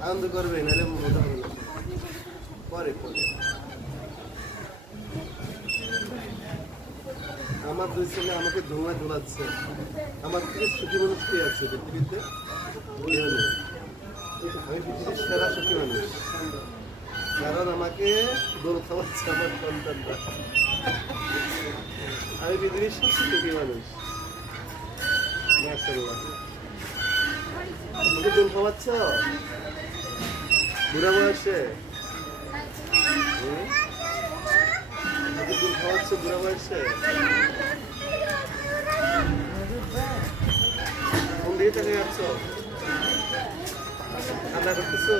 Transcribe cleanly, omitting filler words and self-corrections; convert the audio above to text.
আনন্দ করবে নাহলে মজা হবে না পরে পরে আমার দুই ছেলে আমাকে ধোঁয়া দোলাচ্ছে আমার থেকে সুখী মানুষ কে আছে পৃথিবীতে কেউ নেই আমি পৃথিবীর সেরা সুখী মানুষ কারণ আমাকে দোল খাওয়াচ্ছে আমার সন্তানরা আমি পৃথিবীর সবচেয়ে সুখী মানুষ মাশাআল্লাহ আমাকে দোল খাওয়াচ্ছ বুড়া বয়সে আমাকে দোল খাওয়াচ্ছ বুড়া বয়সে কোন দিকে তাকিয়ে যাচ্ছ কান্না করতেছো